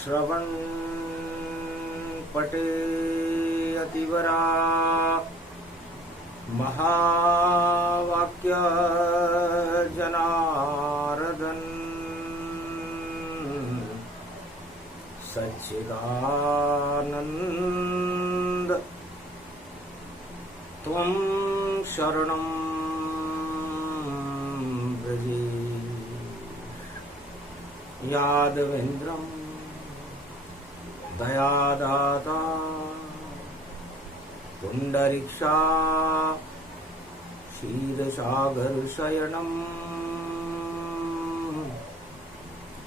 श्रवण पटे अतिवरा महावाक्य जनार्दन सच्चिदानंद त्वं शरणं व्रजे यादवेन्द्रं दयादाता पुंडरीक्षा क्षीरसागर शयनम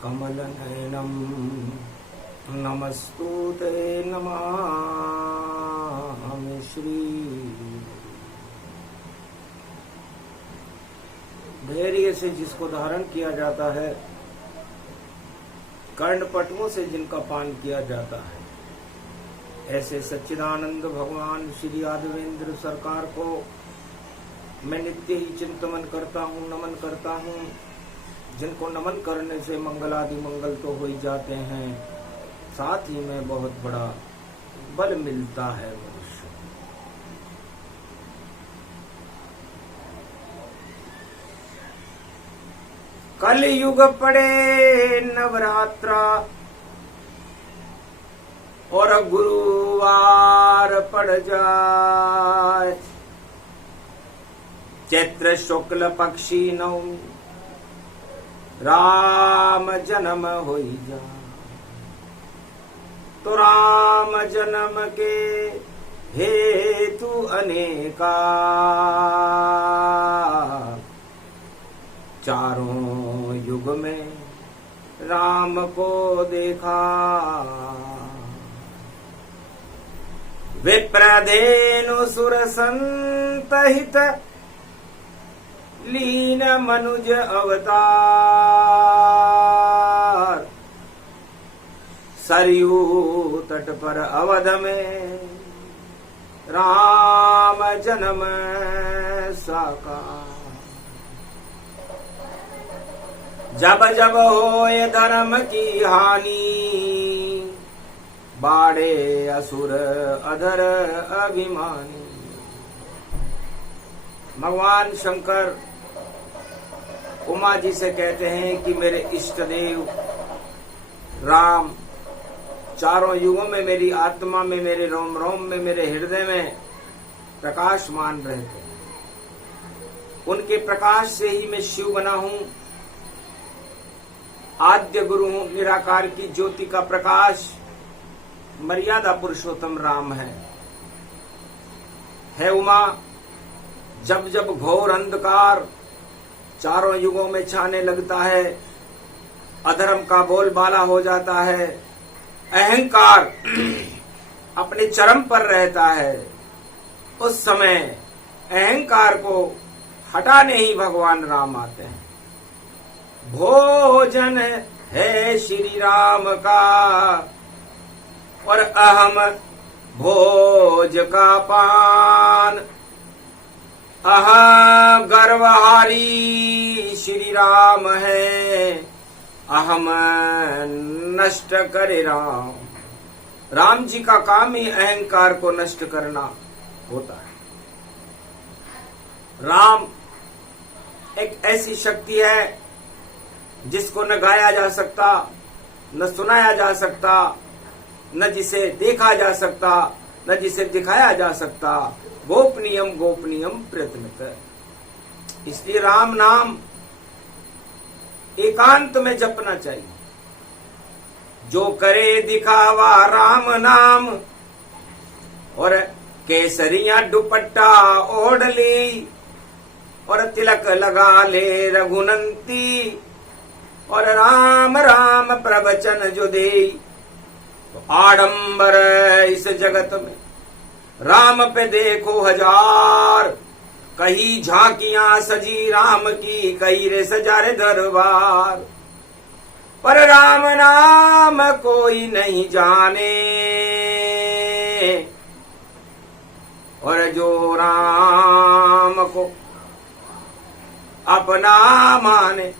कमलनयनम नमस्तुते नमामि श्री। धैर्य से जिसको धारण किया जाता है, कर्णपटुओं से जिनका पान किया जाता है, ऐसे सच्चिदानंद भगवान श्री यादवेंद्र सरकार को मैं नित्य ही चिंतन करता हूँ, नमन करता हूँ। जिनको नमन करने से मंगलादि मंगल तो हो ही जाते हैं, साथ ही में बहुत बड़ा बल मिलता है मनुष्य। कल युग पड़े नवरात्रा और गुरुवार पड़ जाए, चैत्र शुक्ल पक्षी नवमी राम जन्म होई जाए, तो राम जन्म के हेतु अनेका, चारों युग में राम को देखा। विप्रधेनु सुर संतहित लीन मनुज अवतार, सरयू तट पर अवध में राम जन्म साकार। जब जब होए धर्म की हानि, बाड़े असुर अधर अभिमानी। भगवान शंकर उमा जी से कहते हैं कि मेरे इष्ट देव राम चारों युगों में मेरी आत्मा में, मेरे रोम रोम में, मेरे हृदय में प्रकाशमान रहते हैं। उनके प्रकाश से ही मैं शिव बना हूं, आद्य गुरु हूं, निराकार की ज्योति का प्रकाश मर्यादा पुरुषोत्तम राम है उमा। जब जब घोर अंधकार चारों युगों में छाने लगता है, अधर्म का बोलबाला हो जाता है, अहंकार अपने चरम पर रहता है, उस समय अहंकार को हटाने ही भगवान राम आते हैं। भोजन है श्री राम का और अहम भोज का पान, अहम गर्वहारी श्री राम है, अहम नष्ट करे राम। राम जी का काम ही अहंकार को नष्ट करना होता है। राम एक ऐसी शक्ति है जिसको न गाया जा सकता, न सुनाया जा सकता, न जिसे देखा जा सकता, न जिसे दिखाया जा सकता। गोपनीयम गोपनीयम प्रयत्नत। इसलिए राम नाम एकांत में जपना चाहिए। जो करे दिखावा राम नाम, और केसरिया दुपट्टा ओढ़ ली, और तिलक लगा ले रघुनंती, और राम राम प्रवचन जो दे। तो आडंबर इस जगत में राम पे देखो हजार, कहीं झांकियां सजी राम की, कहीं रे सजा रे दरबार। पर राम नाम कोई नहीं जाने, और जो राम को अपना माने।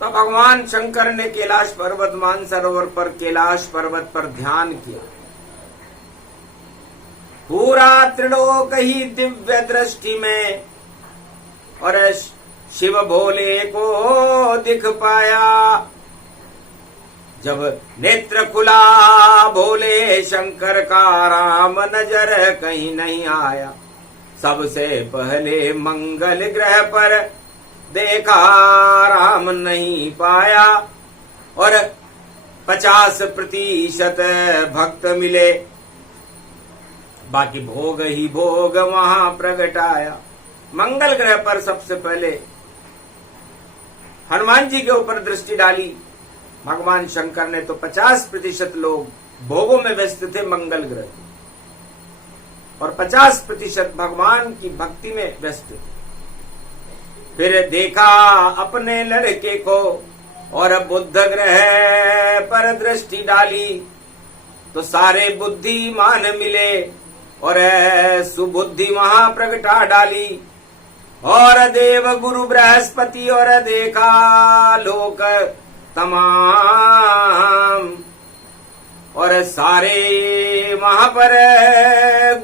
तो भगवान शंकर ने कैलाश पर्वत मानसरोवर पर कैलाश पर्वत पर ध्यान किया। पूरा त्रिलोक ही दिव्य दृष्टि में, और शिव भोले को दिख पाया। जब नेत्र खुला भोले शंकर का, राम नजर कहीं नहीं आया। सबसे पहले मंगल ग्रह पर देखा, राम नहीं पाया। और 50% भक्त मिले, बाकी भोग ही भोग वहां प्रगटाया। मंगल ग्रह पर सबसे पहले हनुमान जी के ऊपर दृष्टि डाली भगवान शंकर ने, तो 50% लोग भोगों में व्यस्त थे मंगल ग्रह, और 50% भगवान की भक्ति में व्यस्त थे। फिर देखा अपने लड़के को, और बुध ग्रह पर दृष्टि डाली, तो सारे बुद्धिमान मिले, और सुबुद्धि वहां प्रगटा डाली। और देव गुरु बृहस्पति, और देखा लोक तमाम, और सारे वहां पर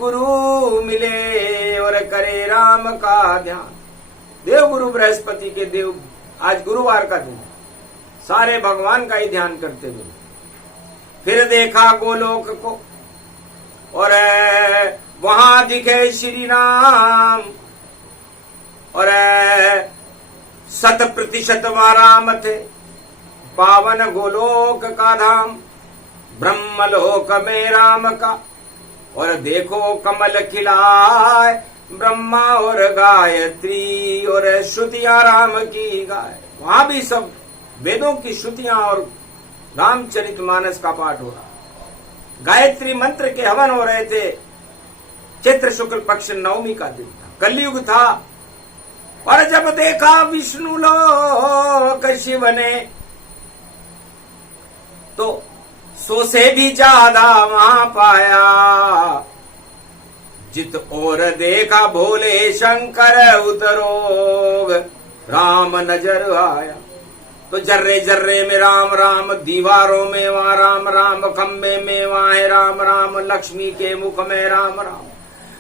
गुरु मिले, और करे राम का ध्यान। देव गुरु बृहस्पति के देव, आज गुरुवार का दिन, सारे भगवान का ही ध्यान करते हुए। फिर देखा गोलोक को, और वहां दिखे श्री राम, और 100% वहां राम थे। पावन गोलोक का धाम, ब्रह्मलोक में राम का, और देखो कमल खिलाए ब्रह्मा और गायत्री, और श्रुतियां राम की गाय। वहां भी सब वेदों की श्रुतियां और रामचरितमानस का पाठ हो रहा। गायत्री मंत्र के हवन हो रहे थे। चैत्र शुक्ल पक्ष नवमी का दिन था, कलयुग था। और जब देखा विष्णु लोक शिव ने, तो 100 से भी ज्यादा वहां पाया। जित और देखा भोले शंकर उतरोग, राम नजर आया। तो जर्रे जर्रे में राम राम, दीवारों में वहां राम राम, खम्बे में वहां है राम राम, लक्ष्मी के मुख में राम राम,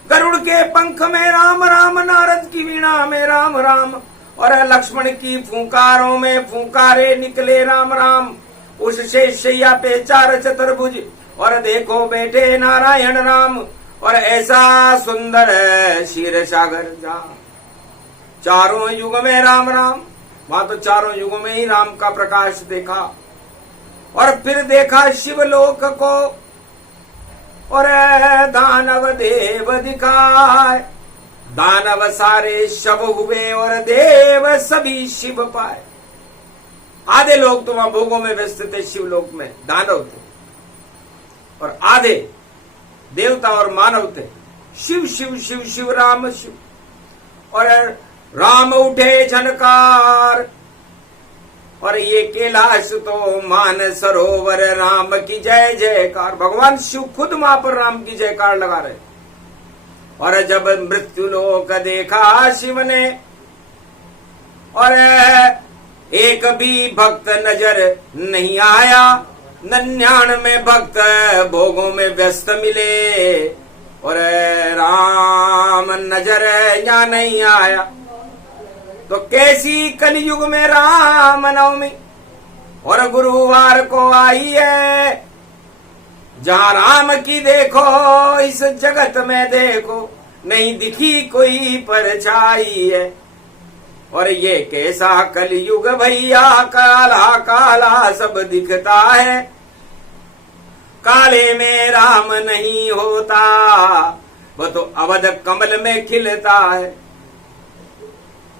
गरुड़ के पंख में राम राम, नारद की वीणा में राम राम, और लक्ष्मण की फूंकारों में फूंकारे निकले राम राम। उस शेषैया पे 4 चतुर्भुज, और देखो बैठे नारायण राम, और ऐसा सुंदर क्षीर सागर जा। चारों युग में राम राम, वहां तो चारों युगों में ही राम का प्रकाश देखा। और फिर देखा शिवलोक को, और दानव देव दिखाए। दानव सारे शव हुए, और देव सभी शिव पाए। आधे लोग तो वहां भोगों में व्यस्त थे, शिवलोक में दानव थे, और आधे देवता और मानव थे। शिव शिव शिव शिव राम शिव, और राम उठे झनकार, और ये कैलाश तो मान सरोवर, राम की जय जयकार। भगवान शिव खुद वहां पर राम की जयकार लगा रहे। और जब मृत्यु लोक देखा शिव ने, और एक भी भक्त नजर नहीं आया। 99 भक्त भोगों में व्यस्त मिले, और राम नजर यहाँ नहीं आया। तो कैसी कलयुग में राम नवमी और गुरुवार को आई है। जहां राम की देखो इस जगत में देखो, नहीं दिखी कोई परछाई है। और ये कैसा कलयुग भैया, काला काला सब दिखता है। काले में राम नहीं होता, वह तो अवध कमल में खिलता है।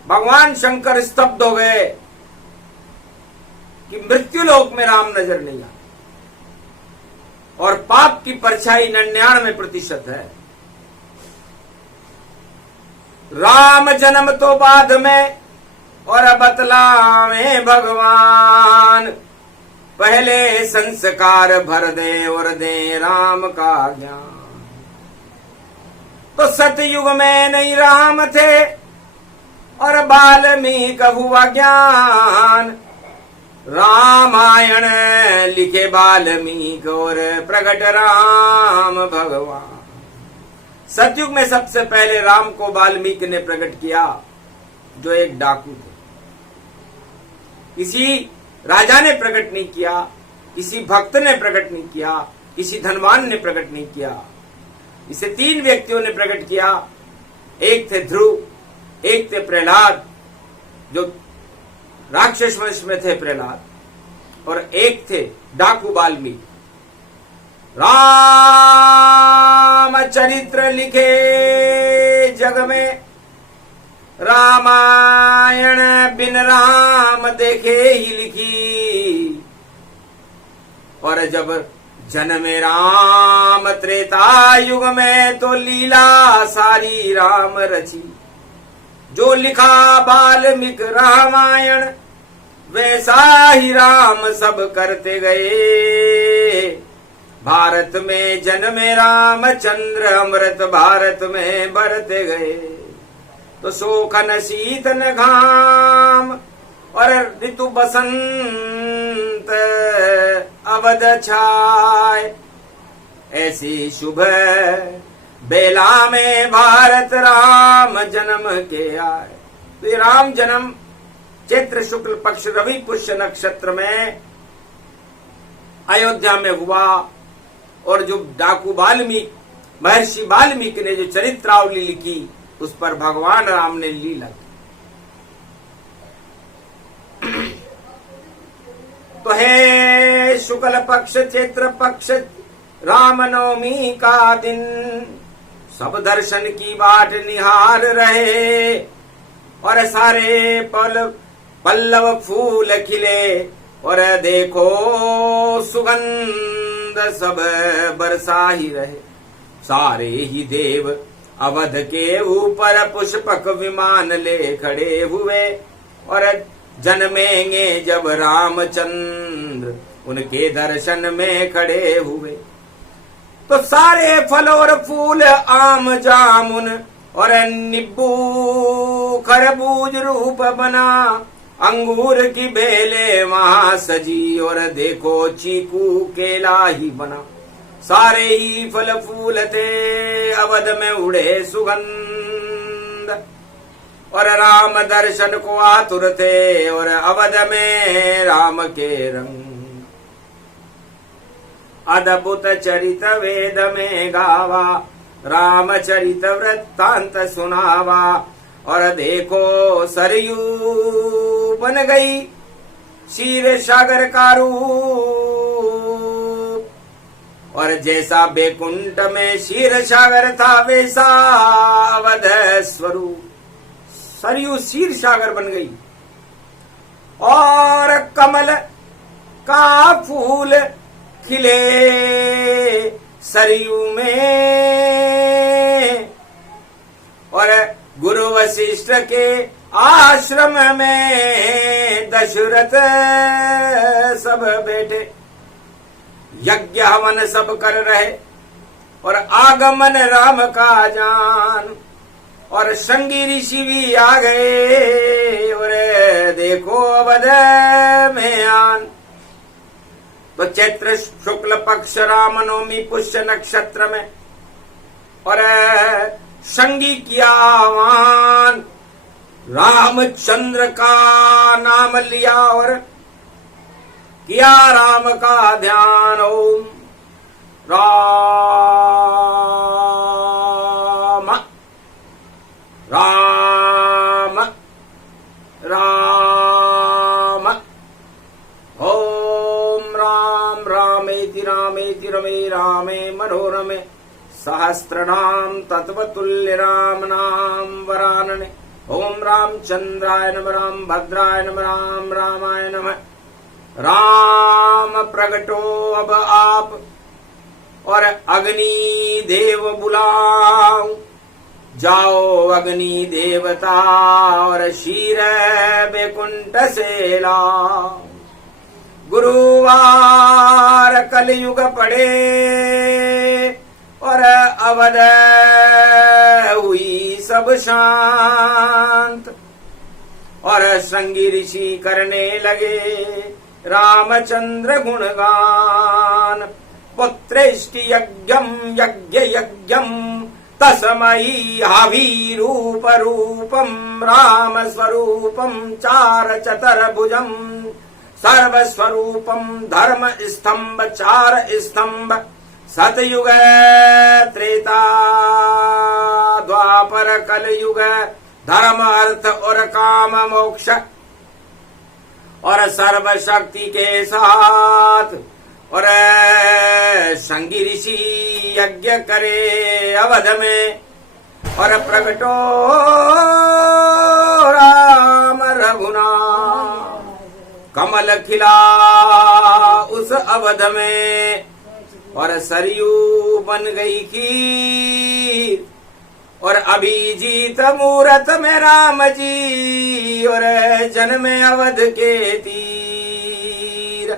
भगवान शंकर स्तब्ध हो गए कि मृत्युलोक में राम नजर नहीं आता, और पाप की परछाई 99% है। राम जन्म तो बाद में और बतलावे भगवान, पहले संस्कार भर दे और दे राम का ज्ञान। तो सतयुग में नहीं राम थे और वाल्मीकि हुआ ज्ञान। रामायण लिखे वाल्मीकि और प्रकट राम भगवान। सतयुग में सबसे पहले राम को वाल्मीकि ने प्रकट किया, जो एक डाकू थे। किसी राजा ने प्रकट नहीं किया, किसी भक्त ने प्रकट नहीं किया, किसी धनवान ने प्रकट नहीं किया। इसे 3 व्यक्तियों ने प्रकट किया। एक थे ध्रुव, एक थे प्रहलाद, जो राक्षस वंश में थे प्रहलाद, और एक थे डाकू वाल्मीकि। राम चरित्र लिखे जग में, रामायण बिन राम देखे ही लिखी। और जब जन्मे राम त्रेता युग में, तो लीला सारी राम रची। जो लिखा वाल्मीकि रामायण, वैसा ही राम सब करते गए। भारत में जन्मे रामचंद्र, अमृत भारत में बरते गए। तो शोकन शीतन घाम और ऋतु बसंत अवध छाए, ऐसी शुभ बेला में भारत राम जन्म के आए। तो ये राम जन्म चैत्र शुक्ल पक्ष रवि पुष्य नक्षत्र में अयोध्या में हुआ। और जो डाकू वाल्मीकि, महर्षि वाल्मीकि ने जो चरित्रावली लिखी, उस पर भगवान राम ने लीला की। तो है शुक्ल पक्ष चैत्र पक्ष रामनवमी का दिन, सब दर्शन की बाट निहार रहे। और सारे पल्लव फूल खिले, और देखो सुगंध सब बरसा ही रहे। सारे ही देव अवध के ऊपर पुष्पक विमान ले खड़े हुए, और जन्मेंगे जब रामचंद्र उनके दर्शन में खड़े हुए। तो सारे फल और फूल आम जामुन और नींबू खरबूज रूप बना, अंगूर की बेले वहां सजी, और देखो चीकू केला ही बना। सारे ही फल फूल थे, अवध में उड़े सुगंध, और राम दर्शन को आतुर थे, और अवध में राम के रंग। अद्भुत चरित वेद में गावा, रामचरित वृत्तांत सुनावा। और देखो सरयू बन गई क्षीर सागर का रूप, और जैसा बैकुंठ में क्षीर सागर था, वैसा अवध स्वरूप। सरयू क्षीर सागर बन गई, और कमल का फूल खिले सरयू में। और गुरु वशिष्ठ के आश्रम में दशरथ सब बैठे, यज्ञ हवन सब कर रहे, और आगमन राम का जान। और संगी ऋषि भी आ गए, और देखो अवध में आन। तो चैत्र शुक्ल पक्ष रामनवमी पुष्य नक्षत्र में, और संगी किया आह्वान, रामचंद्र का नाम लिया और किया राम का ध्यान। ओम राम राम राम। ओम राम रामेति रामेति रमे रामे मनोरमे सहस्रनाम तत्वतुल्य राम नाम वरानने। ओम रामचंद्राय नमः राम भद्राय नमः राम रामाय नमः। राम प्रगटो अब आप और अग्नि देव बुलाओ, जाओ अग्नि देवता और शीर बैकुंठ से लाओ। गुरुवार कलयुग पड़े और अवध हुई सब शांत और श्रृंगी ऋषि करने लगे रामचंद्र गुणगान। पुत्रेष्टि यज्ञम यज्ञ यज्ञम तस्मै हावीरूप रूपम राम स्वरूपम चार चतुर्भुजम सर्वस्वरूपम धर्म स्तंभ चार स्तंभ सतयुग त्रेता द्वापर कलयुग धर्म अर्थ और काम मोक्ष और सर्व शक्ति के साथ और संगी ऋषि यज्ञ करे अवध में और प्रगटो राम रघुनाथ। कमल खिला उस अवध में और सरयू बन गई खीर और अभिजीत मूरत में राम जी और जन्मे अवध के तीर।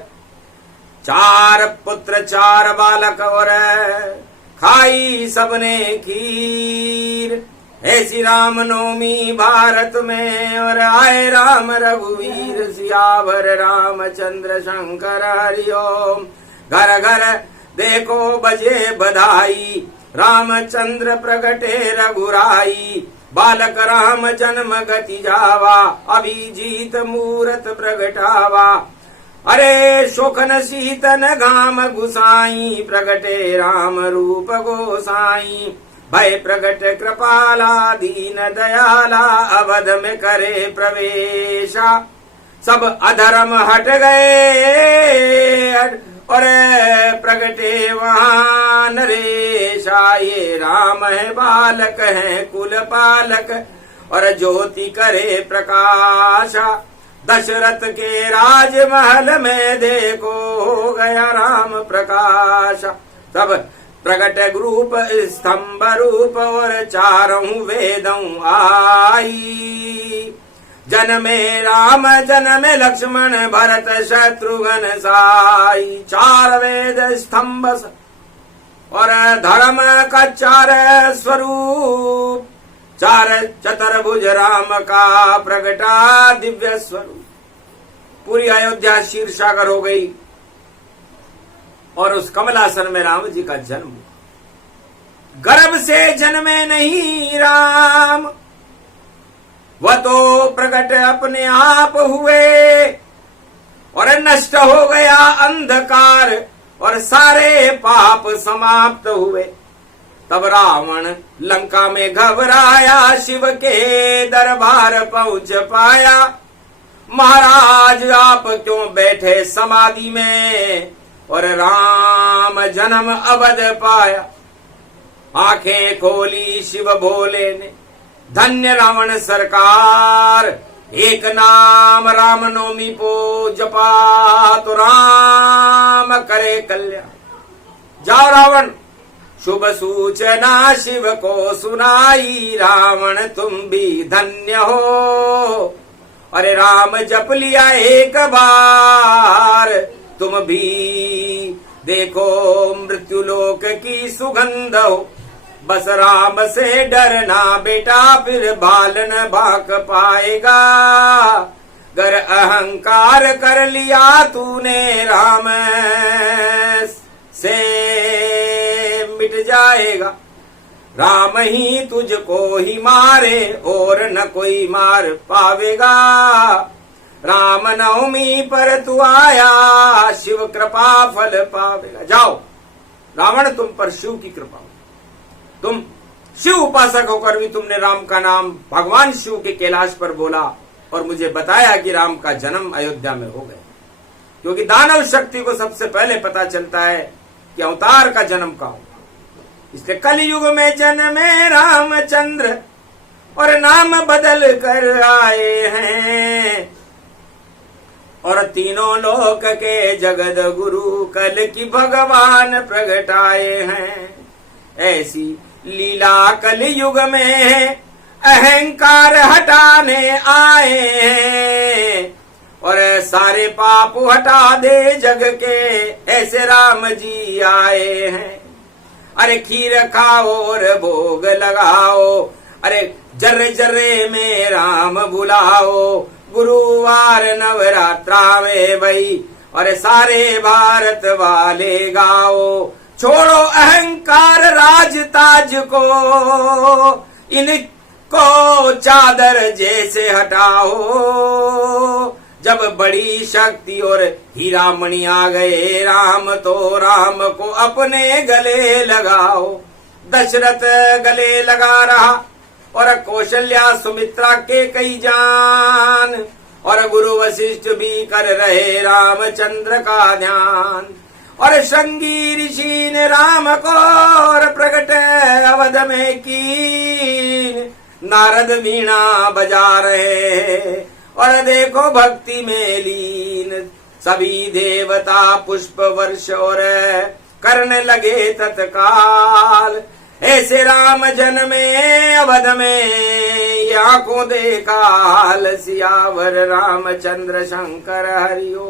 चार पुत्र चार बालक और खाई सबने खीर। ऐसी रामनवमी भारत में और आए राम रघुवीर सियावर रामचंद्र शंकर हरिओम। घर घर देखो बजे बधाई रामचंद्र प्रगटे रघुराई। बालक राम जन्म गति जावा अभिजीत मूरत प्रगटावा। अरे शोकन शीतन घाम गुसाई प्रगटे राम रूप गोसाई। भय प्रगट कृपाला दीन दयाला अवध में करे प्रवेशा। सब अधर्म हट गए और प्रगटे वहां नरेशा। ये राम है बालक है कुल पालक और ज्योति करे प्रकाशा। दशरथ के राजमहल में देखो हो गया राम प्रकाशा। सब प्रगट रूप स्तंभ रूप और चारों वेदों आई। जन्मे राम जन्मे लक्ष्मण भरत शत्रुघ्न साई। चार वेद स्तंभ और धर्म का चार स्वरूप। चार चतुर्भुज राम का प्रगटा दिव्य स्वरूप। पूरी अयोध्या क्षीर सागर हो गई और उस कमलासन में राम जी का जन्म। गर्भ से जन्मे नहीं राम वह तो प्रकट अपने आप हुए और नष्ट हो गया अंधकार और सारे पाप समाप्त हुए। तब रावण लंका में घबराया शिव के दरबार पहुंच पाया। महाराज आप क्यों बैठे समाधि में और राम जन्म अवध पाया। आंखें खोली शिव भोले ने धन्य रावण सरकार। एक नाम राम नवमी को जपा तो राम करे कल्याण। जाओ रावण शुभ सूचना शिव को सुनाई। रावण तुम भी धन्य हो। अरे राम जप लिया एक बार तुम भी देखो मृत्युलोक की सुगंध हो। बस राम से डरना बेटा फिर बाल न भाग पाएगा। गर अहंकार कर लिया तूने राम से मिट जाएगा। राम ही तुझको ही मारे और न कोई मार पावेगा। राम नवमी पर तू आया, शिव कृपा फल पावेगा। जाओ रावण, तुम पर शिव की कृपा हो। तुम शिव उपासक होकर भी तुमने राम का नाम भगवान शिव के कैलाश पर बोला और मुझे बताया कि राम का जन्म अयोध्या में हो गया। क्योंकि दानव शक्ति को सबसे पहले पता चलता है कि अवतार का जन्म कहाँ होगा। इसलिए कलयुग में जन्मे रामचंद्र और नाम बदल कर आए हैं, और तीनों लोक के जगत गुरु कल की भगवान प्रगटाए हैं। ऐसी लीला कलयुग में अहंकार हटाने आए हैं, और सारे पाप हटा दे जग के ऐसे राम जी आए हैं। अरे खीर खाओ और भोग लगाओ, अरे जर्रे जर्रे में राम बुलाओ। गुरुवार नवरात्रा में भई और सारे भारत वाले गाओ। छोड़ो अहंकार राज ताज को, इनको चादर जैसे हटाओ। जब बड़ी शक्ति और हीरा मणि आ गए राम, तो राम को अपने गले लगाओ। दशरथ गले लगा रहा और कौशल्या सुमित्रा के कई जान, और गुरु वशिष्ठ भी कर रहे रामचंद्र का ध्यान। और श्रृंगी ऋषि ने राम को और प्रकट अवध में की, नारद वीणा बजा रहे और देखो भक्ति में लीन। सभी देवता पुष्प वर्ष और करने लगे तत्काल। ऐसे राम जन्मे अवध में, आंखों देखा हाल सियावर रामचंद्र शंकर हरिओ।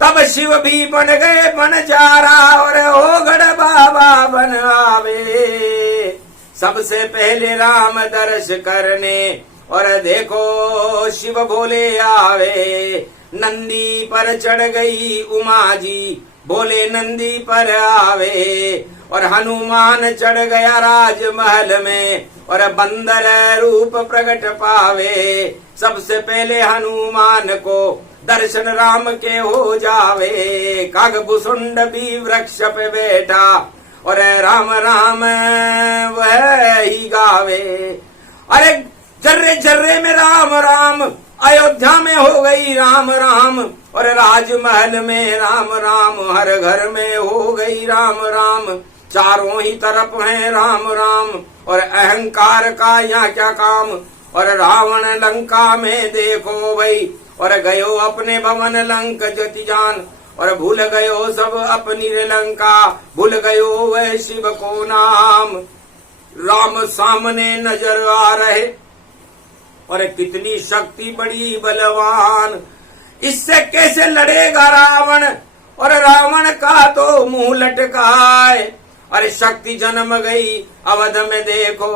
तब शिव भी बन गए बनजारा और ओगड़ बाबा बन आवे। सबसे पहले राम दर्श करने और देखो शिव भोले आवे। नंदी पर चढ़ गई उमा जी, बोले नंदी पर आवे। और हनुमान चढ़ गया राजमहल में और बंदर रूप प्रकट पावे। सबसे पहले हनुमान को दर्शन राम के हो जावे। कागभुसुंड भी वृक्ष पे बैठा और राम राम वह ही गावे। अरे जर्रे जर्रे में राम राम, अयोध्या में हो गई राम राम, और राजमहल में राम राम, हर घर में हो गई राम राम। चारों ही तरफ है राम राम, और अहंकार का यहाँ क्या काम। और रावण लंका में देखो भाई, और गयो अपने भवन लंक जति जान। और भूल गयो सब अपनी लंका, भूल गयो वह शिव को नाम। राम सामने नजर आ रहे और कितनी शक्ति बड़ी बलवान। इससे कैसे लड़ेगा रावण, और रावण का तो मुंह लटकाए। अरे शक्ति जन्म गई अवध में देखो,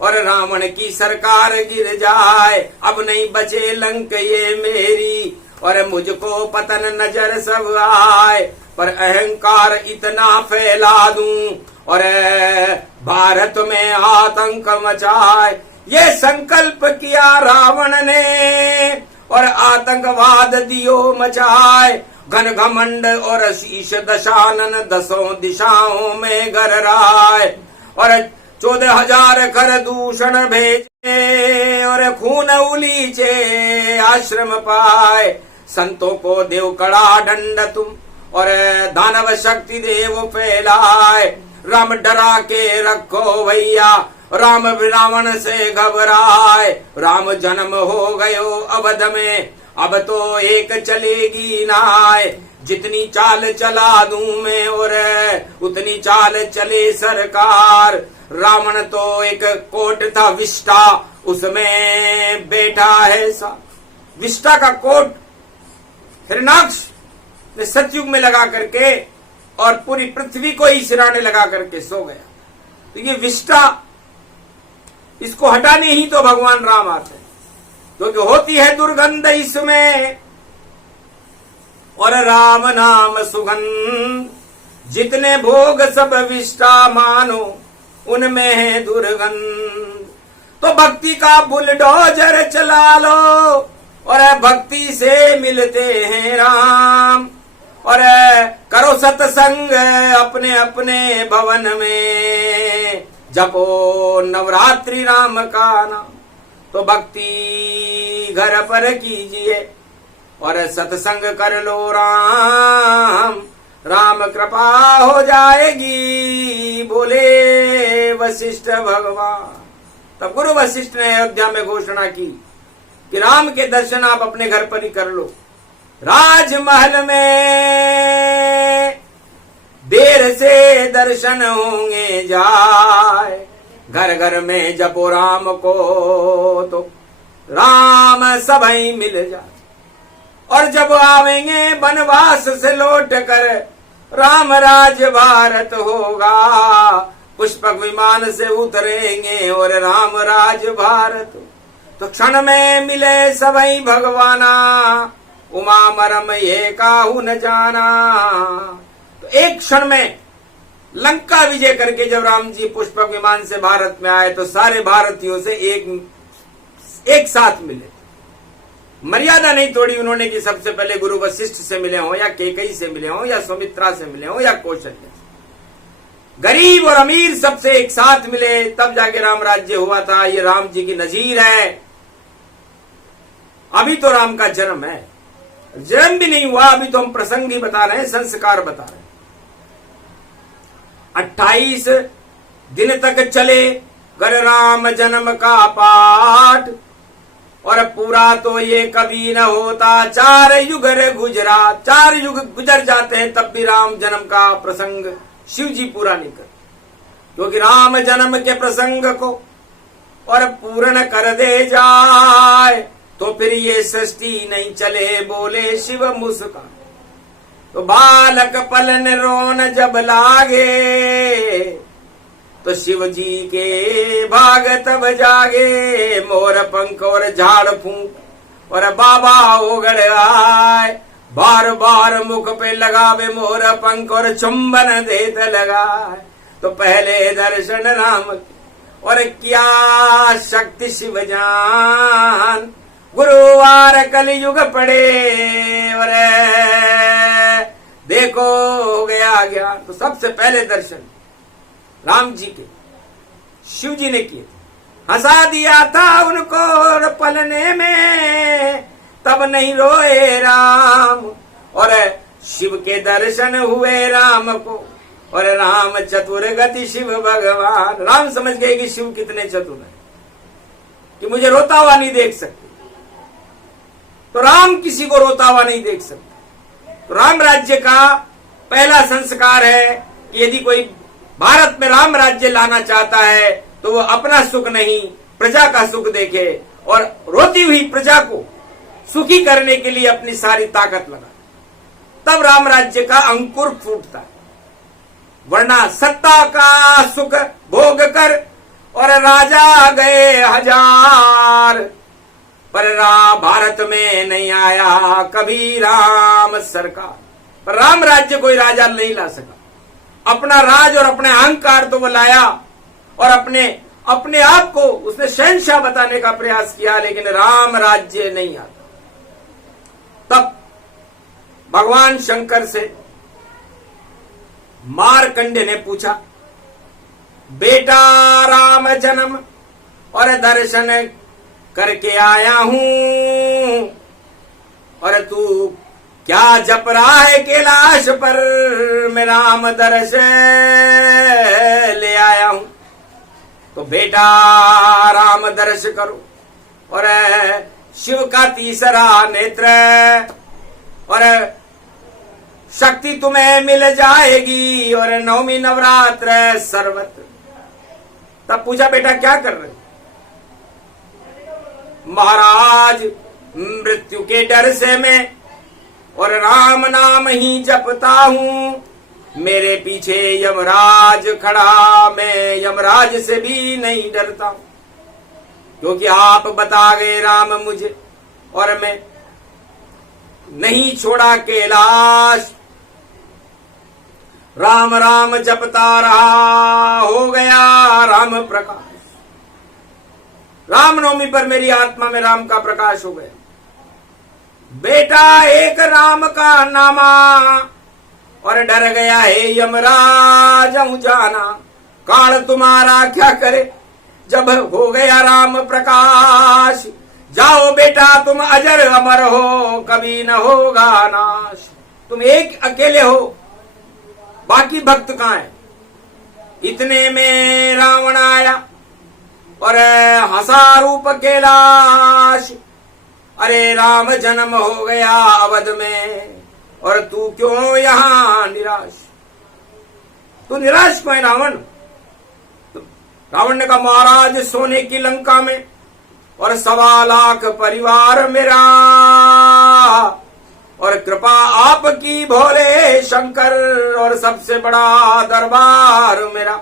और रावण की सरकार गिर जाए। अब नहीं बचे लंक ये मेरी, और मुझको पतन नजर सब आए। पर अहंकार इतना फैला दूं और भारत में आतंक मचाए। ये संकल्प किया रावण ने और आतंकवाद दियो मचाए। घन घमंड और शीश दशानन दसों दिशाओं में गरराए। और 14,000 कर दूषण भेजे और खून उलीचे आश्रम पाए। संतों को देव कड़ा दंड तुम और दानव शक्ति देव फैलाए। राम डरा के रखो भैया, राम रावण से घबराए। राम जन्म हो गयो अवध में, अब तो एक चलेगी नाय। जितनी चाल चला दूं मैं और उतनी चाल चले सरकार। रावण तो एक कोट था विष्टा, उसमें बैठा है सा। विष्टा का कोट हिरणाक्ष ने सतयुग में लगा करके और पूरी पृथ्वी को ही सिराने लगा करके सो गया। तो ये विष्टा, इसको हटाने ही तो भगवान राम आते हैं, क्योंकि होती है दुर्गंध इसमें। और राम नाम सुगंध, जितने भोग सब विष्टा मानो। उनमें है दुर्गंध। तो भक्ति का बुलडोजर चला लो और भक्ति से मिलते हैं राम। और करो सत्संग अपने अपने भवन में, जपो नवरात्रि राम का नाम। तो भक्ति घर पर कीजिए और सत्संग कर लो राम, राम कृपा हो जाएगी, बोले वशिष्ठ भगवान। तब गुरु वशिष्ठ ने अयोध्या में घोषणा की कि राम के दर्शन आप अपने घर पर ही कर लो। राजमहल में देर से दर्शन होंगे जाए, घर घर में जपो राम को तो राम सबई मिल जाए। और जब आवेंगे वनवास से लौट कर, राम राज भारत होगा। पुष्पक विमान से उतरेंगे और राम राज भारत। तो क्षण में मिले सबई भगवाना, उमा मरम ये काहू न जाना। तो एक क्षण में लंका विजय करके जब राम जी पुष्पक विमान से भारत में आए तो सारे भारतीयों से एक साथ मिले। मर्यादा नहीं तोड़ी उन्होंने कि सबसे पहले गुरु वशिष्ठ से मिले हों या केकई से मिले हों या सुमित्रा से मिले हों या कौशल्य। गरीब और अमीर सबसे एक साथ मिले, तब जाके राम राज्य हुआ था। ये राम जी की नजीर है। अभी तो राम का जन्म है, जन्म भी नहीं हुआ, अभी तो हम प्रसंग ही बता रहे हैं, संस्कार बता रहे हैं। 28 दिन तक चले कर राम जन्म का पाठ, और पूरा तो ये कभी न होता। 4 युग गुजरा, 4 युग गुजर जाते हैं तब भी राम जन्म का प्रसंग शिव जी पूरा नहीं कर, क्योंकि राम जन्म के प्रसंग को और पूर्ण कर दे जाए तो फिर ये सृष्टि नहीं चले, बोले शिव मुस्कान। तो बालक पलन रोन जब लागे, तो शिव जी के भाग तब जागे। मोर पंख और झाड़ फूंक और बाबा ओगड़ आए, बार बार मुख पे लगावे मोर पंख और चुंबन देत लगाए। तो पहले दर्शन राम और क्या शक्ति शिव जान, गुरुवार कलयुग पड़े और देखो हो गया ज्ञान। तो सबसे पहले दर्शन राम जी के शिव जी ने किए थे। हंसा दिया था उनको पलने में, तब नहीं रोए राम। और शिव के दर्शन हुए राम को, और राम चतुर गति शिव भगवान। राम समझ गए कि शिव कितने चतुर हैं कि मुझे रोता हुआ नहीं देख सकते। तो राम किसी को रोता हुआ नहीं देख सकते। तो राम राज्य का पहला संस्कार है कि यदि कोई भारत में राम राज्य लाना चाहता है तो वो अपना सुख नहीं प्रजा का सुख देखे, और रोती हुई प्रजा को सुखी करने के लिए अपनी सारी ताकत लगा, तब राम राज्य का अंकुर फूटता है। वरना सत्ता का सुख भोग कर और राजा गए हजार, पर भारत में नहीं आया कभी राम सरकार। पर राम राज्य कोई राजा नहीं ला सका। अपना राज और अपने अहंकार तो वो लाया, और अपने आप को उसने शहंशाह बताने का प्रयास किया, लेकिन राम राज्य नहीं आता। तब भगवान शंकर से मार्कंडे ने पूछा, बेटा राम जन्म और दर्शन करके आया हूं, और तू क्या जप रहा है कैलाश पर, मैं राम दर्श ले आया हूं। तो बेटा राम दर्श करो, और शिव का तीसरा नेत्र और शक्ति तुम्हें मिल जाएगी, और नवमी नवरात्र सर्वत्र। तब पूछा, बेटा क्या कर रहे? महाराज मृत्यु के डर से मैं और राम नाम ही जपता हूं, मेरे पीछे यमराज खड़ा, मैं यमराज से भी नहीं डरता हूं, क्योंकि आप बता गए राम मुझे, और मैं नहीं छोड़ा कैलाश। राम राम जपता रहा, हो गया राम प्रकाश। रामनवमी पर मेरी आत्मा में राम का प्रकाश हो गया। बेटा एक राम का नामा, और डर गया है यमराज जाना। काल तुम्हारा क्या करे जब हो गया राम प्रकाश। जाओ बेटा तुम अजर अमर हो, कभी न होगा नाश। तुम एक अकेले हो, बाकी भक्त कहां है। इतने में रावण आया और हंसा रूप कैलाश। अरे राम जन्म हो गया अवध में, और तू क्यों यहां निराश। तू निराश क्यों है रावण। रावण ने कहा महाराज सोने की लंका में और 1.25 लाख परिवार मेरा, और कृपा आपकी भोले शंकर, और सबसे बड़ा दरबार मेरा।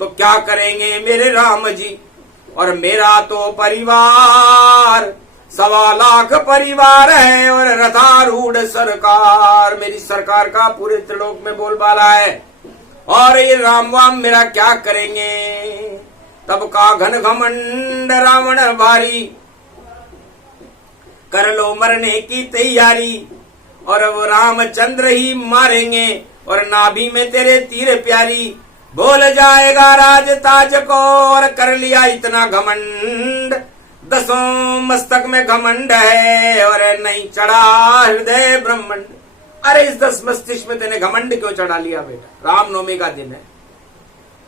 तो क्या करेंगे मेरे राम जी, और मेरा तो परिवार 1.25 लाख परिवार है, और रथारूढ़ सरकार। मेरी सरकार का पूरे त्रिलोक में बोलबाला है, और ये राम वाम मेरा क्या करेंगे। तब का घन घमंड रावण भारी, कर लो मरने की तैयारी, और अब रामचंद्र ही मारेंगे, और नाभि में तेरे तीर प्यारी। बोल जाएगा राज ताज को, और कर लिया इतना घमंड। 10 मस्तक में घमंड है, और नहीं चढ़ा हृदय ब्रह्मंड। अरे इस 10 मस्तिष्क में तेने घमंड क्यों चढ़ा लिया बेटा। रामनवमी का दिन है,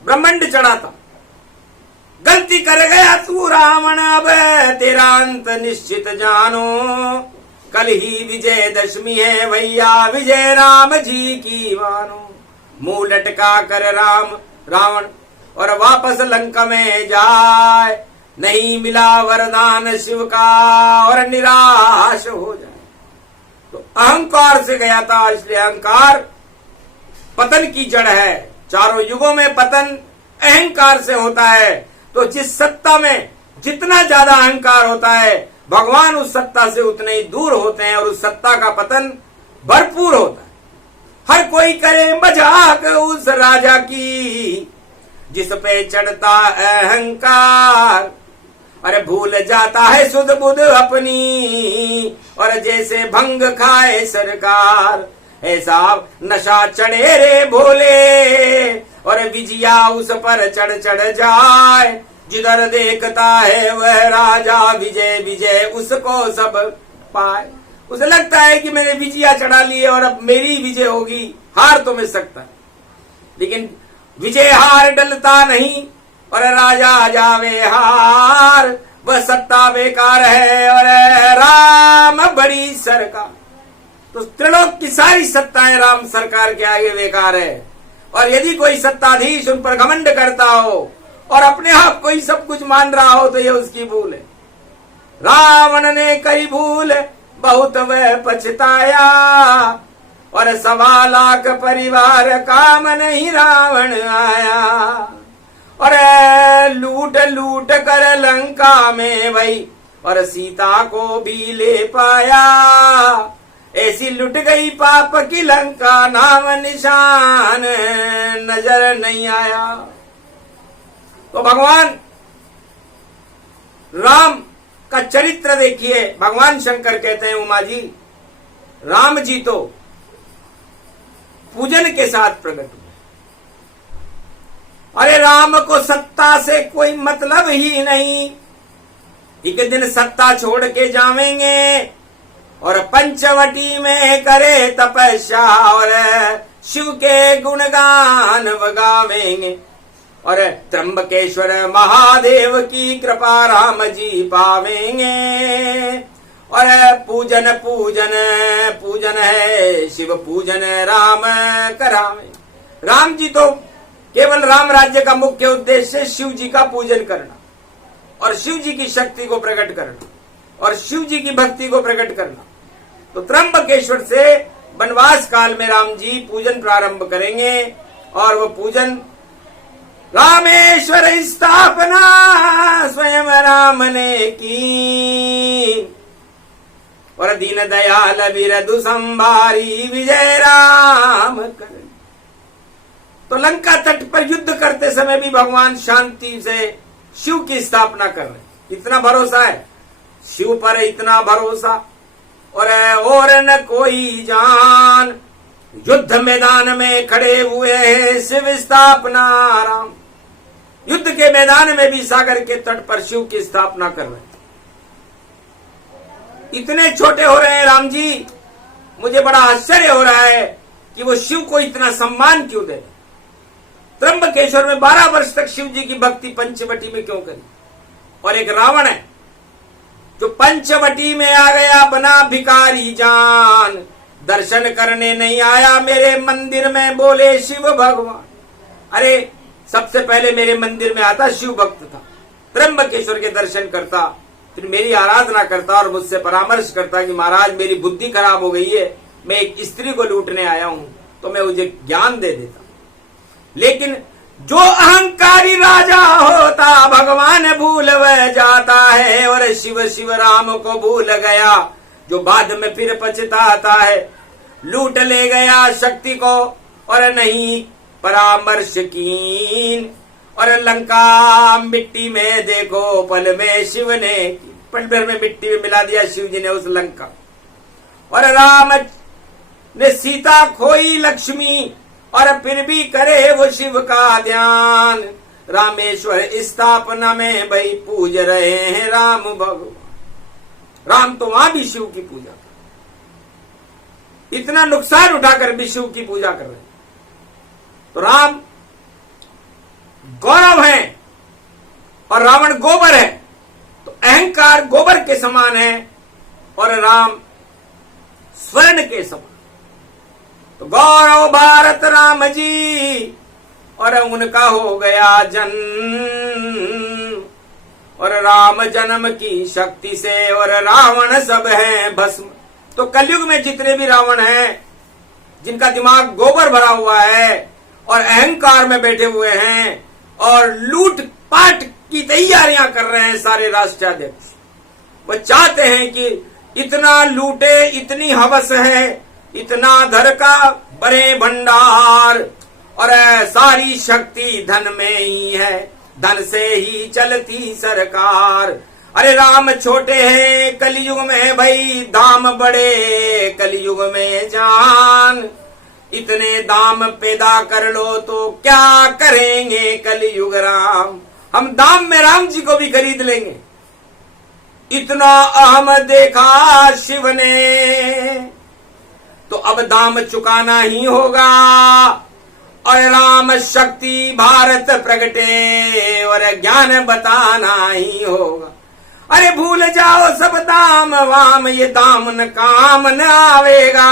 ब्रह्मंड चढ़ा था। गलती कर गया तू रावण, अब तेरा अंत निश्चित जानो। कल ही विजय दशमी है भैया, विजय राम जी की मानो। मुंह लटका कर रावण और वापस लंका में जाए। नहीं मिला वरदान शिव का, और निराश हो जाए। तो अहंकार से गया था, इसलिए अहंकार पतन की जड़ है। चारों युगों में पतन अहंकार से होता है। तो जिस सत्ता में जितना ज्यादा अहंकार होता है, भगवान उस सत्ता से उतने ही दूर होते हैं, और उस सत्ता का पतन भरपूर होता है। हर कोई करे मजाक उस राजा की, जिस पे चढ़ता अहंकार। अरे भूल जाता है सुध बुध अपनी, और जैसे भंग खाए सरकार। ऐसा नशा चढ़े रे भोले, और विजया उस पर चढ़ चढ़ जाए। जिधर देखता है वह राजा विजय विजय, उसको सब पाए। उसे लगता है कि मैंने विजया चढ़ा ली है, और अब मेरी विजय होगी। हार तो मिल सकता है, लेकिन विजय हार डलता नहीं, और राजा जावे हार। वह सत्ता बेकार है, और राम बड़ी सरकार। तो त्रिलोक की सारी सत्ताएं राम सरकार के आगे बेकार है। और यदि कोई सत्ताधीश उन पर घमंड करता हो, और अपने आप को ही सब कुछ मान रहा हो, तो यह उसकी भूल है। रावण ने कई भूल बहुत वह पछताया, और 1.25 लाख परिवार काम नहीं रावण आया। और लूट लूट कर लंका में वही, और सीता को भी ले पाया। ऐसी लुट गई पाप की लंका, नाम निशान नजर नहीं आया। तो भगवान राम का चरित्र देखिए। भगवान शंकर कहते हैं उमा जी, राम जी तो पूजन के साथ प्रकट हुए। अरे राम को सत्ता से कोई मतलब ही नहीं। एक दिन सत्ता छोड़ के जावेंगे, और पंचवटी में करे तपस्या, और शिव के गुणगान बगावेंगे। और त्र्यंबकेश्वर महादेव की कृपा राम जी पावेंगे। और पूजन पूजन पूजन है, शिव पूजन राम करावे। राम जी तो केवल राम राज्य का मुख्य उद्देश्य शिव जी का पूजन करना, और शिव जी की शक्ति को प्रकट करना, और शिव जी की भक्ति को प्रकट करना। तो त्र्यंबकेश्वर से वनवास काल में राम जी पूजन प्रारंभ करेंगे, और वो पूजन रामेश्वर स्थापना स्वयं राम ने की। और दीन दयाल बिरदु संभारी, विजय राम कर। तो लंका तट पर युद्ध करते समय भी भगवान शांति से शिव की स्थापना कर रहे। इतना भरोसा है शिव पर, इतना भरोसा। और न कोई जान, युद्ध मैदान में खड़े हुए हैं शिव स्थापना राम। युद्ध के मैदान में भी सागर के तट पर शिव की स्थापना कर रहे हैं। इतने छोटे हो रहे हैं राम जी, मुझे बड़ा आश्चर्य हो रहा है कि वो शिव को इतना सम्मान क्यों दे रहे। त्र्यंबकेश्वर में 12 वर्ष तक शिव जी की भक्ति पंचवटी में क्यों करी। और एक रावण है जो पंचवटी में आ गया बना भिखारी जान, दर्शन करने नहीं आया मेरे मंदिर में, बोले शिव भगवान। अरे सबसे पहले मेरे मंदिर में आता, शिव भक्त था, त्र्यंबकेश्वर के दर्शन करता, फिर मेरी आराधना करता और मुझसे परामर्श करता कि महाराज मेरी बुद्धि खराब हो गई है, मैं एक स्त्री को लूटने आया हूं, तो मैं मुझे ज्ञान दे देता। लेकिन जो अहंकारी राजा होता भगवान भूल वह जाता है, और शिव शिव राम को भूल गया जो बाद में फिर पछताता है। लूट ले गया शक्ति को और नहीं परामर्श कीन, और लंका मिट्टी में देखो पल में शिव ने, पल भर में मिट्टी में मिला दिया शिव जी ने उस लंका। और राम ने सीता खोई लक्ष्मी, और फिर भी करे वो शिव का ध्यान। रामेश्वर स्थापना में भाई पूज रहे हैं राम भगवान। राम तो वहां भी शिव की पूजा कर, इतना नुकसान उठाकर भी शिव की पूजा कर रहे हैं। तो राम गौरव है और रावण गोबर है, तो अहंकार गोबर के समान है और राम स्वर्ण के समान। तो गौरव भारत राम जी, और उनका हो गया जन्म, और राम जन्म की शक्ति से और रावण सब है भस्म। तो कलयुग में जितने भी रावण हैं, जिनका दिमाग गोबर भरा हुआ है और अहंकार में बैठे हुए हैं और लूट पाट की तैयारियां कर रहे हैं सारे राष्ट्राध्यक्ष, वो चाहते हैं कि इतना लूटे, इतनी हवस है, इतना धर का बड़े भंडार, और सारी शक्ति धन में ही है, धन से ही चलती सरकार। अरे राम छोटे हैं कलयुग में भाई, दाम बड़े कलयुग में जान। इतने दाम पैदा कर लो तो क्या करेंगे कलयुग राम, हम दाम में राम जी को भी खरीद लेंगे। इतना अहम देखा शिव ने, तो अब दाम चुकाना ही होगा, और राम शक्ति भारत प्रगटे और ज्ञान बताना ही होगा। अरे भूल जाओ सब दाम वाम, ये दाम न काम न आवेगा।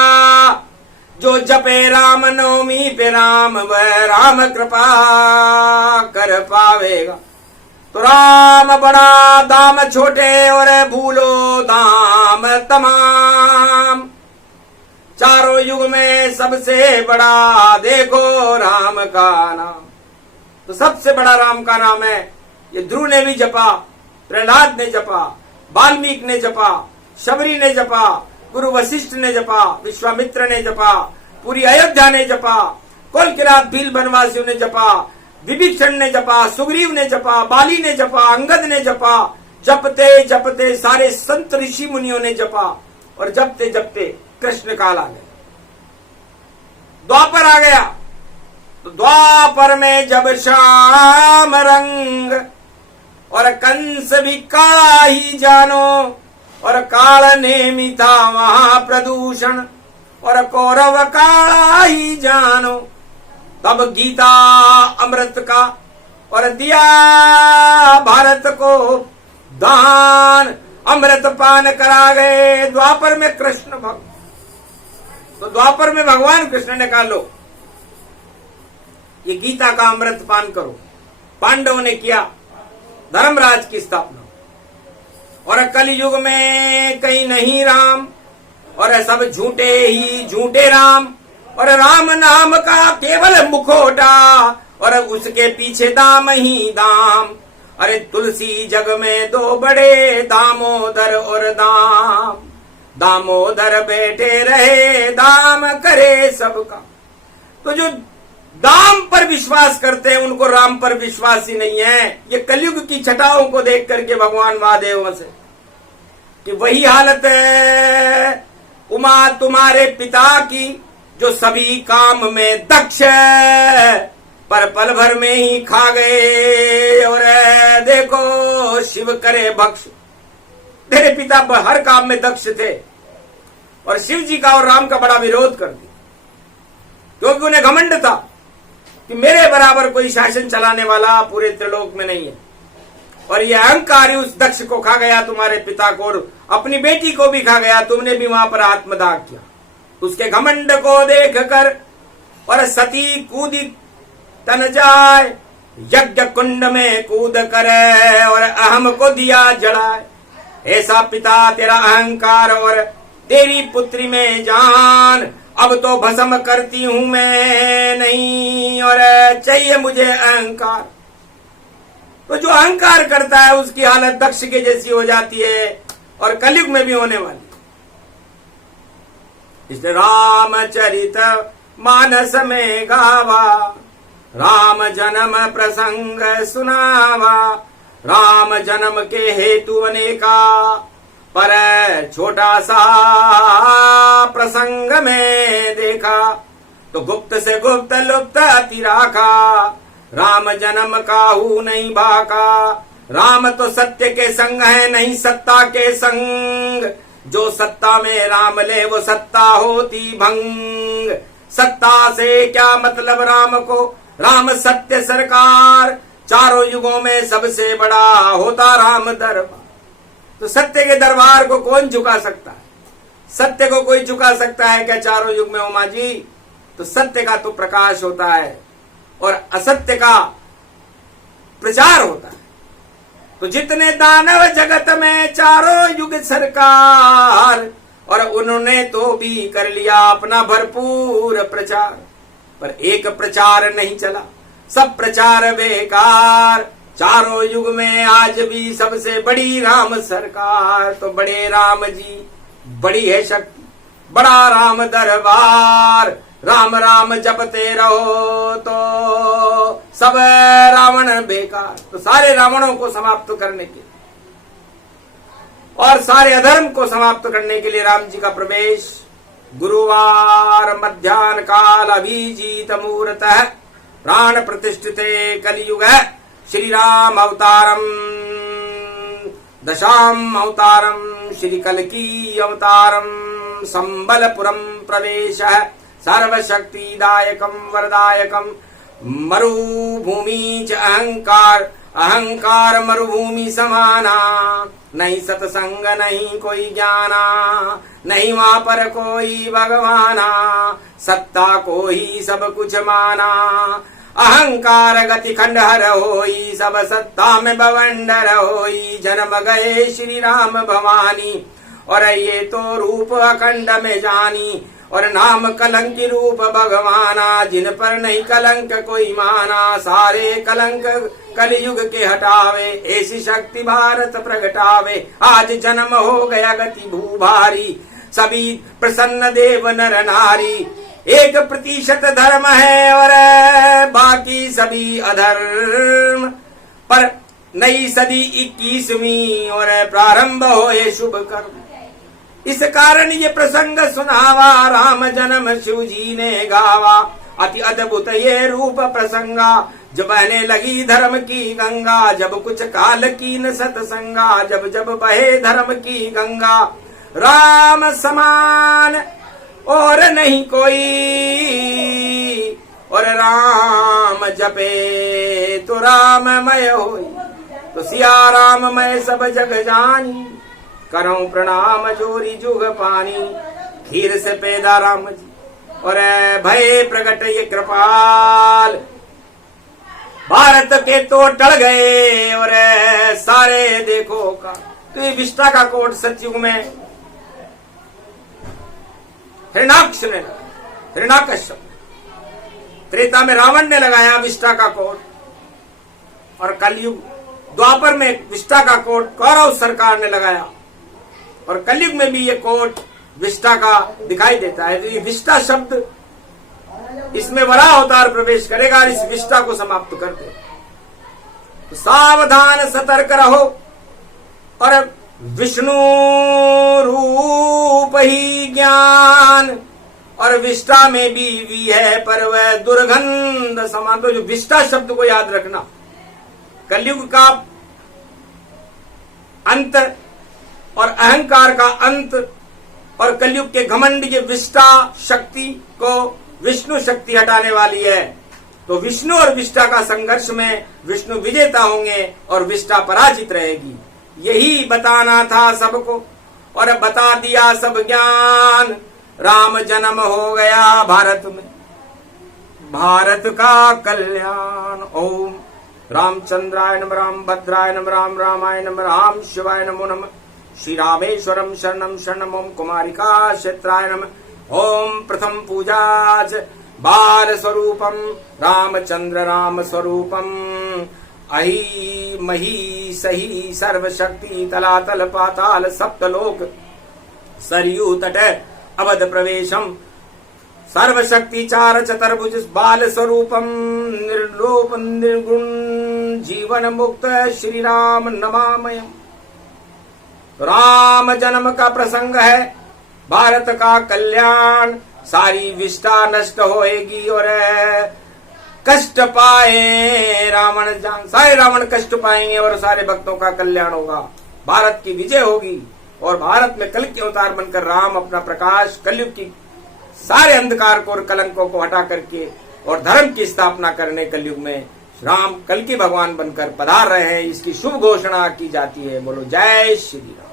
जो जपे राम नवमी पे राम, वह राम कृपा कर पावेगा। तो राम बड़ा दाम छोटे और भूलो दाम तमाम। चारों युग में सबसे बड़ा देखो राम का नाम। तो सबसे बड़ा राम का नाम है, ये ध्रुव ने भी जपा, प्रहलाद ने जपा, वाल्मीकि ने जपा, शबरी ने जपा, गुरु वशिष्ठ ने जपा, विश्वामित्र ने जपा, पूरी अयोध्या ने जपा, कुल किरात भील बनवासियों ने जपा, विभीषण ने जपा, सुग्रीव ने जपा, बाली ने जपा, अंगद ने जपा। जपते जपते सारे संत ऋषि मुनियों ने जपा, और जपते जपते कृष्ण काल आ गया, द्वापर आ गया। तो द्वापर में जब श्याम रंग, और कंस भी काला ही जानो, और काल नेमी था वहां प्रदूषण, और कौरव काला ही जानो। तब गीता अमृत का और दिया भारत को दान, अमृत पान करा गए द्वापर में कृष्ण भगवान। तो द्वापर में भगवान कृष्ण ने कहा लो ये गीता का अमृत पान करो। पांडवों ने किया, धर्मराज की स्थापना। और कलयुग में कहीं नहीं राम, और सब झूठे ही झूठे राम, और राम नाम का केवल मुखोटा, और उसके पीछे दाम ही दाम। अरे तुलसी जग में दो बड़े, दामोदर और दाम। दामोदर बैठे रहे, दाम करे सबका। तो जो दाम पर विश्वास करते हैं, उनको राम पर विश्वास ही नहीं है। ये कलयुग की छटाओं को देख करके भगवान महादेव से कि वही हालत है उमा तुम्हारे पिता की, जो सभी काम में दक्ष है, पर पल भर में ही खा गए। और देखो शिव करे भक्ष। तेरे पिता हर काम में दक्ष थे और शिव जी का और राम का बड़ा विरोध कर दिया, क्योंकि उन्हें घमंड था कि मेरे बराबर कोई शासन चलाने वाला पूरे त्रिलोक में नहीं है। और यह अहंकारी उस दक्ष को खा गया, तुम्हारे पिता को, और अपनी बेटी को भी खा गया। तुमने भी वहां पर आत्मदाह किया। उसके घमंड को देख कर और सती कूदी तन जाए, यज्ञ कुंड में कूद करे और अहम को दिया जड़ाए। ऐसा पिता तेरा अहंकार और तेरी पुत्री में जान, अब तो भस्म करती हूं मैं नहीं, और चाहिए मुझे अहंकार। तो जो अहंकार करता है उसकी हालत दक्ष के जैसी हो जाती है और कलयुग में भी होने वाली। इसलिए रामचरित मानस में गावा, राम जन्म प्रसंग सुनावा। राम जन्म के हेतु अनेका, पर छोटा सा प्रसंग में देखा, तो गुप्त से गुप्त लुप्त अति राखा। राम जन्म काहू नहीं बाका। राम तो सत्य के संग है, नहीं सत्ता के संग। जो सत्ता में राम ले वो सत्ता होती भंग। सत्ता से क्या मतलब राम को, राम सत्य सरकार। चारों युगों में सबसे बड़ा होता राम दरबार। तो सत्य के दरबार को कौन झुका सकता है? सत्य को कोई झुका सकता है क्या चारों युग में उमा जी? तो सत्य का तो प्रकाश होता है और असत्य का प्रचार होता है। तो जितने दानव जगत में चारों युग सरकार, और उन्होंने तो भी कर लिया अपना भरपूर प्रचार, पर एक प्रचार नहीं चला, सब प्रचार बेकार। चारों युग में आज भी सबसे बड़ी राम सरकार। तो बड़े राम जी, बड़ी है शक्ति, बड़ा राम दरबार। राम राम जपते रहो तो सब रावण बेकार। तो सारे रावणों को समाप्त करने के और सारे अधर्म को समाप्त करने के लिए राम जी का प्रवेश गुरुवार मध्याह्न काल अभिजीत मुहूर्त है। प्राण प्रतिष्ठिते कलियुग है। श्री राम अवतारम दशाम अवतारम श्री कल्की अवतारम संबलपुरम प्रवेश है। सर्वशक्तिदायकम वरदायकम मरुभूमि च अहंकार, अहंकार मरुभूमि समाना। नहीं सत्संग नहीं कोई ज्ञाना, नहीं वहां पर कोई भगवाना। सत्ता को ही सब कुछ माना, अहंकार गति खंडहर होई। सब सत्ता में बवंडर होई। जन्म गए श्री राम भवानी, और ये तो रूप अखंड में जानी। और नाम कलंकी रूप भगवाना, जिन पर नहीं कलंक कोई माना। सारे कलंक कलयुग के हटावे, ऐसी शक्ति भारत प्रगटावे। आज जन्म हो गया गति भूभारी, सभी प्रसन्न देव नर नारी। 1% धर्म है और बाकी सभी अधर्म, पर नई सदी 21वीं और प्रारंभ होए शुभ कर्म। इस कारण ये प्रसंग सुनावा, राम जन्म शिव जी ने गावा। अति अद्भुत ये रूप प्रसंगा, जब बहने लगी धर्म की गंगा। जब कुछ काल की न सत्संगा, जब जब बहे धर्म की गंगा। राम समान और नहीं कोई, और राम जपे तो राममय होई। तो सिया राम मैं सब जग जानी, करऊं प्रणाम जोरी जुग पानी। खीर से पैदा राम जी और भय प्रकट ये कृपाल। भारत के तो टल गए और सारे देखो का। तो ये विष्टा का कोट सतयुग में हिरणाक्ष ने लगाया, हिरणाकश्यप। त्रेता में रावण ने लगाया विष्टा का कोट, और कलयुग द्वापर में विष्टा का कोट कौरव सरकार ने लगाया, और कलयुग में भी ये कोट विष्टा का दिखाई देता है। तो ये विष्टा शब्द इसमें वराह अवतार प्रवेश करेगा और इस विष्टा को समाप्त कर दे। तो सावधान सतर्क रहो। और विष्णु रूप ही ज्ञान, और विष्टा में भी वी है पर वह दुर्गंध समान। तो जो विष्टा शब्द को याद रखना, कलयुग का अंत और अहंकार का अंत और कलयुग के घमंड की विष्टा शक्ति को विष्णु शक्ति हटाने वाली है। तो विष्णु और विष्टा का संघर्ष में विष्णु विजेता होंगे और विष्टा पराजित रहेगी। यही बताना था सबको और बता दिया सब ज्ञान। राम जन्म हो गया भारत में, भारत का कल्याण। ओम रामचंद्राय नमः, राम भद्राय नमः, राम रामाय नमः, राम शिवाय नमो नमः। श्री रामेश्वरम शरणम शरणम। ओम कुमारिका क्षेत्राय नमः। ओम प्रथम पूजा बाल स्वरूपम रामचंद्र राम स्वरूपम। अहि मही सही सर्वशक्ति तलातल पाताल सप्तलोक सरयू तट अवध प्रवेशम सर्वशक्ति चार चतुर्भुज बाल स्वरूपम निर्लोप निर्गुण जीवन मुक्त श्री राम नमामयम। राम जन्म का प्रसंग है, भारत का कल्याण, सारी विष्टा नष्ट होएगी और कष्ट पाए रावण जान, सारे रावण कष्ट पाएंगे और सारे भक्तों का कल्याण होगा, भारत की विजय होगी और भारत में कल के अवतार बनकर राम अपना प्रकाश कलयुग की सारे अंधकार को और कलंकों को हटा करके और धर्म की स्थापना करने कलयुग में राम कल के भगवान बनकर पधार रहे हैं। इसकी शुभ घोषणा की जाती है। बोलो जय श्री राम।